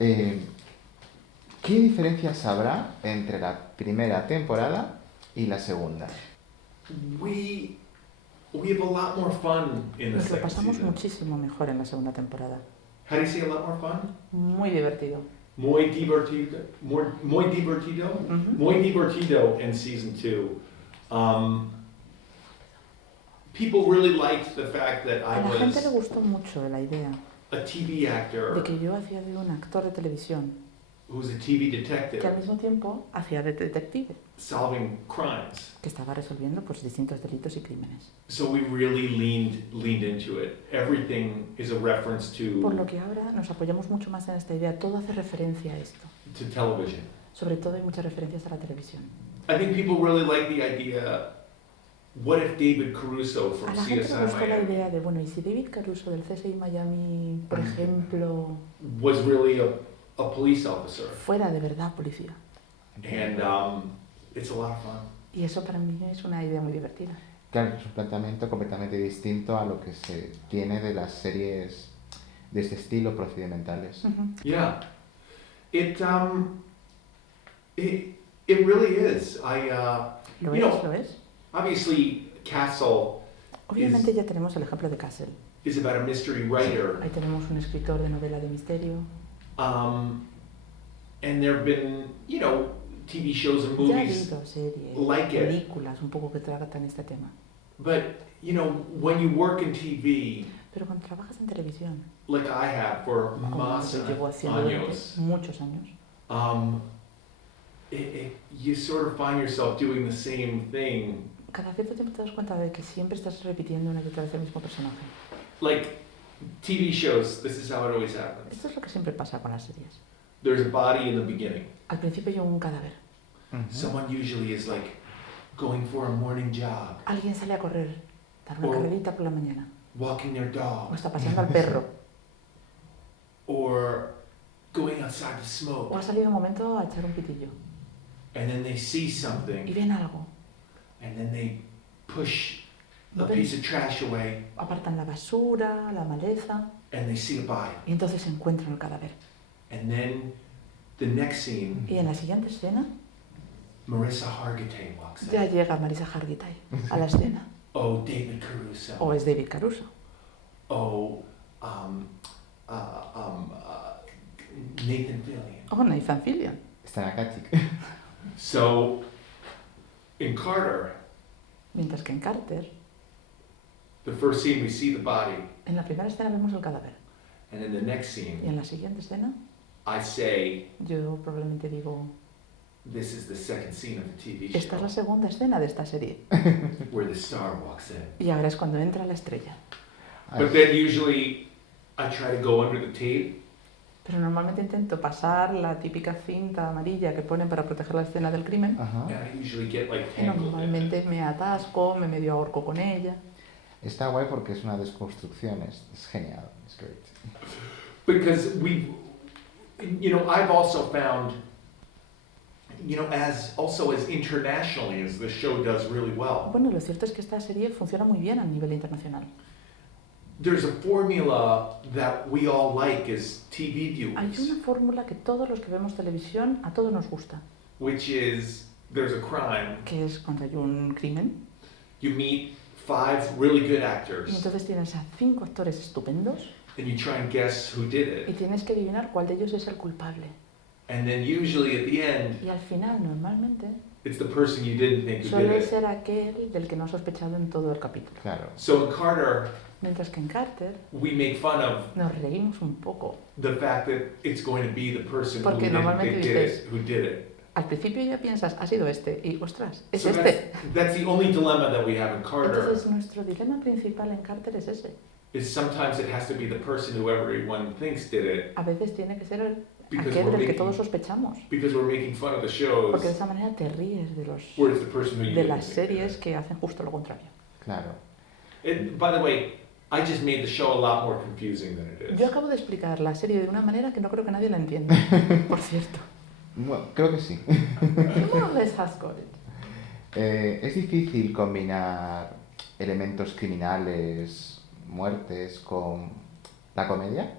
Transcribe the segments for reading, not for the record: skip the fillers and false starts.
Eh, ¿Qué diferencias habrá entre la primera temporada y la segunda? We have a lot more fun in the Nos lo second pasamos season. muchísimo mejor en la segunda temporada. How do you say a lot more fun? Muy divertido. Muy divertido. Muy divertido. Muy divertido in season 2. People really liked the fact that I A la gente le was gustó mucho la idea a TV de actor que yo hacía de un actor de televisión who was a TV que al detective mismo tiempo hacía de detective, solving crimes. que estaba resolviendo pues distintos delitos y crímenes. So we really leaned into it. Everything is a reference Por lo to que ahora nos apoyamos mucho más en esta idea. Todo hace referencia a esto. television. Sobre todo hay muchas referencias a la televisión. I think people really like the idea. What if David Caruso A from la gente CSI le gustó la Miami idea de, bueno, ¿y si David Caruso del CSI Miami, por ejemplo, was really a police officer? fuera de verdad policía? And it's a lot of fun. Y eso para mí es una idea muy divertida. Claro, es un planteamiento completamente distinto a lo que se tiene de las series de este estilo procedimentales. Yeah, it really is. Lo You es, know, lo es. obviously Castle Obviamente ya tenemos el ejemplo de Connell. is about a mystery writer, Ahí tenemos un escritor de novela de misterio. and there have been, TV shows and Ya ha movies habido series, like it. películas un poco que tratan este tema. But when you work in TV, Pero cuando trabajas en televisión, like I have for como más yo llevo haciendo durante años, muchos años, you sort of find yourself doing the same thing. cada cierto tiempo te das cuenta de que siempre estás repitiendo una y otra vez el mismo personaje. Like TV shows, this is how it always happens. Esto es lo que siempre pasa con las series. There's a body in the beginning. Al principio hay un cadáver. Someone usually is like going for a morning jog, Alguien sale a correr, dar una carrerita por la mañana, walking their o dog, está paseando al perro, or going outside to o smoke, ha salido un momento a echar un pitillo and then they see y something, ven algo. and then they push a Ven- piece of trash away, Apartan la basura, la maleza, and they see a body. y entonces encuentran el cadáver. And then the next scene, Y en la siguiente escena Marissa Hargitay walks ya in. llega Marisa Hargitay a la escena. Oh, David Caruso. O es David Caruso. Oh, Nathan Fillion. O Nathan Fillion. Están acá, chicos. So, in Carter, Mientras que en Carter, the first scene we see the body, en la primera escena vemos el cadáver. and in the next Y scene, en la siguiente escena, I say, yo probablemente digo, this is the second scene of the TV esta es la show, segunda escena de esta serie. where the star walks in. Y ahora es cuando entra la estrella. But then usually, I try to go under the tape, Pero normalmente intento pasar la típica cinta amarilla que ponen para proteger la escena del crimen. Ajá. and I usually get like Y tangled in it. normalmente me atasco, me medio ahorco con ella. Está guay porque es una desconstrucción, es genial, es great. Because I've also found, as internationally as the show does really well, Bueno, lo cierto es que esta serie funciona muy bien a nivel internacional. there's a formula that we all like as TV Hay viewers, una fórmula que todos los que vemos televisión, a todos nos gusta, which is there's a crime, que es cuando hay un crimen you meet 5 really good y actors, entonces tienes a 5 actores estupendos and you try and guess who did y it. tienes que adivinar cuál de ellos es el culpable. And then usually at the end, Y al final, normalmente, it's the person you didn't think who did suele it. ser aquel del que no has sospechado en todo el capítulo. Claro. So in Carter, Mientras que en Carter we make fun of nos reímos un poco. the fact that it's going to be the person who Porque we didn't normalmente think dices, who did it. Al principio ya piensas, ha sido este, y ostras, es So este. that's the only dilemma that we have in Carter, Entonces nuestro dilema principal en Carter es ese. is sometimes it has to be the person who everyone thinks did it, A veces tiene que ser because aquel we're del que making, todos sospechamos. because we're making fun of the Porque de shows esa manera te ríes where it's the person who you de didn't las think did series it. que hacen justo lo contrario. Claro. By the way, I just made the show a lot more confusing than it Yo is. acabo de explicar la serie de una manera que no creo que nadie la entienda, por cierto. Bueno, creo que sí. More or less has got it. Es difícil combinar elementos criminales, muertes, con la comedia.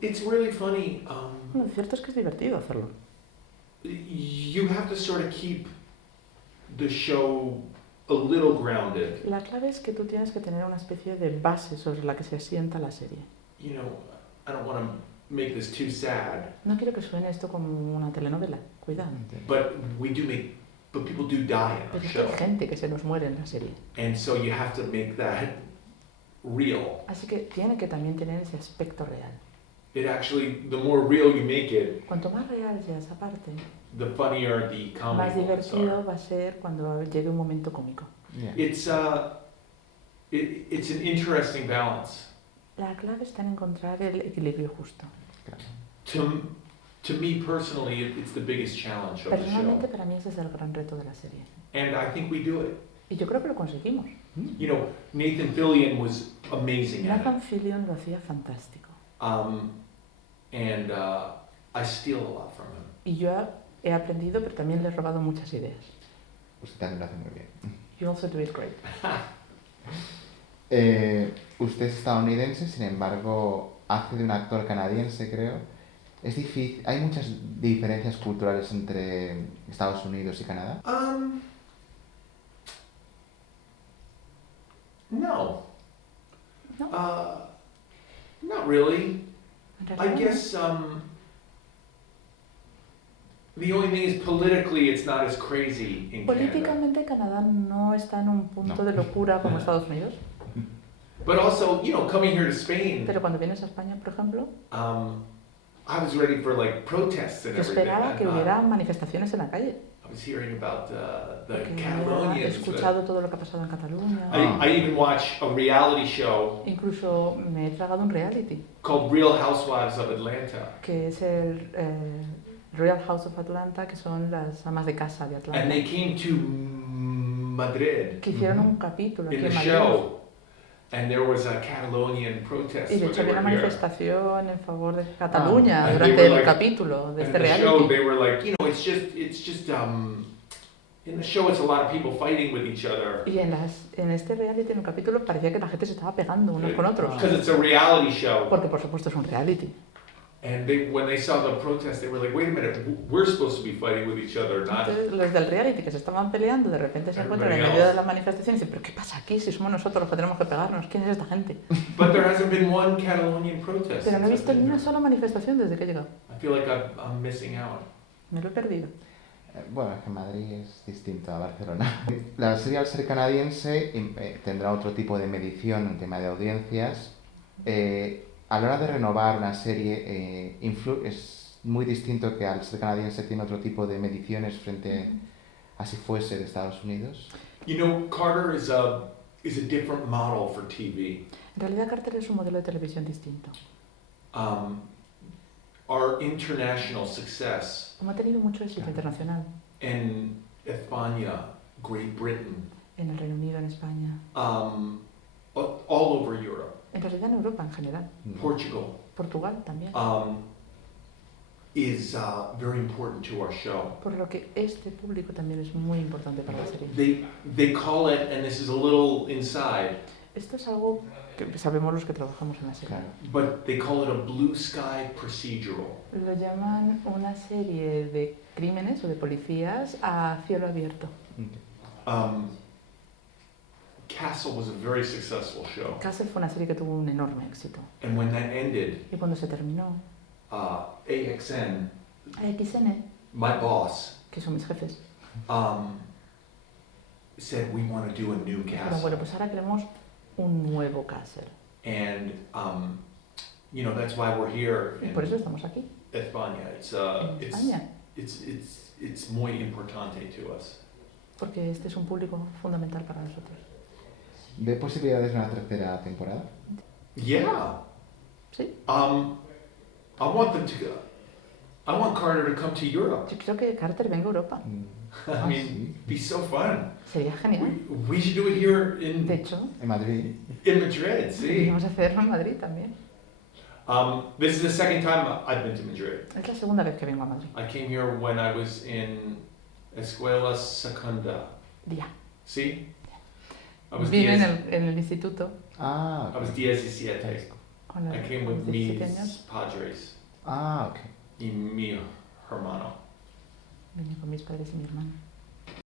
It's really funny. Lo cierto es que es divertido hacerlo. You have to sort of keep the show a little grounded. La clave es que tú tienes que tener una especie de base sobre la que se asienta la serie. You know, I don't want to make this too sad, No quiero que suene esto como una telenovela, cuidado. but people do die in our Pero es que show. hay gente que se nos muere en la serie. And so you have to make that real. Así que tiene que también tener ese aspecto real. It actually, the more real you make it, Cuanto más real sea esa parte, the funnier the más comedy moments divertido are. va a ser cuando llegue un momento cómico. Yeah. It's an interesting balance. La clave está en encontrar el equilibrio justo. Claro. To me personally, it's the biggest challenge of the Personalmente, show. para mí ese es el gran reto de la serie. And I think we do it. Y yo creo que lo conseguimos. You know, Nathan Fillion was amazing at Nathan it. Fillion lo hacía fantástico. And I steal a lot from him. Y yo he aprendido, pero también le he robado muchas ideas. Usted también lo hace muy bien. You also do it great. Usted es estadounidense, sin embargo, hace de un actor canadiense, creo. Es difícil. Hay muchas diferencias culturales entre Estados Unidos y Canadá. No. ¿No? Not really. En I realidad, guess the only thing is politically it's not as crazy in Canada. políticamente Canadá no está en un punto No. de locura como Estados Unidos. But also, you know, coming here to Spain, Pero cuando vienes a España, por ejemplo, I was ready for like protests and yo everything. esperaba que And, hubiera manifestaciones en la calle. I was hearing about the Porque había Catalonians. escuchado todo lo que ha pasado en Cataluña. I even watched a reality show Incluso me he tragado un reality, called Real Housewives of Atlanta. que es el Real House of Atlanta, que son las amas de casa de Atlanta, And they came to Madrid que hicieron un capítulo in aquí the en Madrid. show. And there was a Catalonian protest Y de when hecho they había una were here. manifestación en favor de Cataluña and durante they el were like- capítulo de In este the show, reality. they were like, you know, it's just in the show, it's a lot of people fighting with each other. Y en este reality, en un capítulo, parecía que la gente se estaba pegando unos con otros. Because it's a reality show. Porque por supuesto es un reality. And when they saw the protest, they were like, wait a minute, we're supposed to be fighting with each other, not... Entonces los del reality que se estaban peleando, de repente se encuentran en Everybody medio de else. la manifestación y dicen, pero ¿qué pasa aquí si somos nosotros los que tenemos que pegarnos? ¿Quién es esta gente? But there hasn't been one Catalonian protest. Pero no he since visto I've ni been una here. sola manifestación desde que he llegado. I feel like I'm missing out. Me lo he perdido. Bueno, es que Madrid es distinto a Barcelona. La serie, al ser canadiense, tendrá otro tipo de medición en tema de audiencias. A la hora de renovar una serie, es muy distinto que al ser canadiense tiene otro tipo de mediciones frente a si fuese de Estados Unidos. You know, Carter is a different model for TV. En realidad Carter es un modelo de televisión distinto. Our international success Como ha tenido mucho éxito Claro. internacional in España, Great Britain, en el Reino Unido, en España, all over Europe, en realidad en Europa en general, Portugal, Portugal también. is very important to our show. Por lo que este público también es muy importante para la serie. They call it, and this is a little inside, Esto es algo que sabemos los que trabajamos en la serie. Claro. but they call it a blue sky procedural. Lo llaman una serie de crímenes o de policías a cielo abierto. Castle was a very successful show, Castle fue una serie que tuvo un enorme éxito. and when that ended, Y cuando se terminó, AXN, AXN, my boss, que son mis jefes, said we want to do a new dijeron, Castle. bueno, pues ahora queremos un nuevo Castle. And you know, that's why we're here Y in por eso estamos aquí, España. en España. It's muy importante to us. Porque este es un público fundamental para nosotros. ¿Ve posibilidades de una tercera temporada? Yeah. Sí, I want them to go. I want Carter to come to Europe. yo creo que Carter venga a Europa. I mean, it'd be so fun. Sería genial. We should do it here De in hecho, En Madrid. See, deberíamos hacerlo en Madrid también. this is the second time I've been to Madrid. Es la segunda vez que vengo a Madrid. I came here when I was in Escuela Secunda. Ya. See, I was Vine 10. en el instituto. Ah, I was 17. Con I came with 17 mis años padres Ah, ok. y mi hermano. vine con mis padres y mi hermano.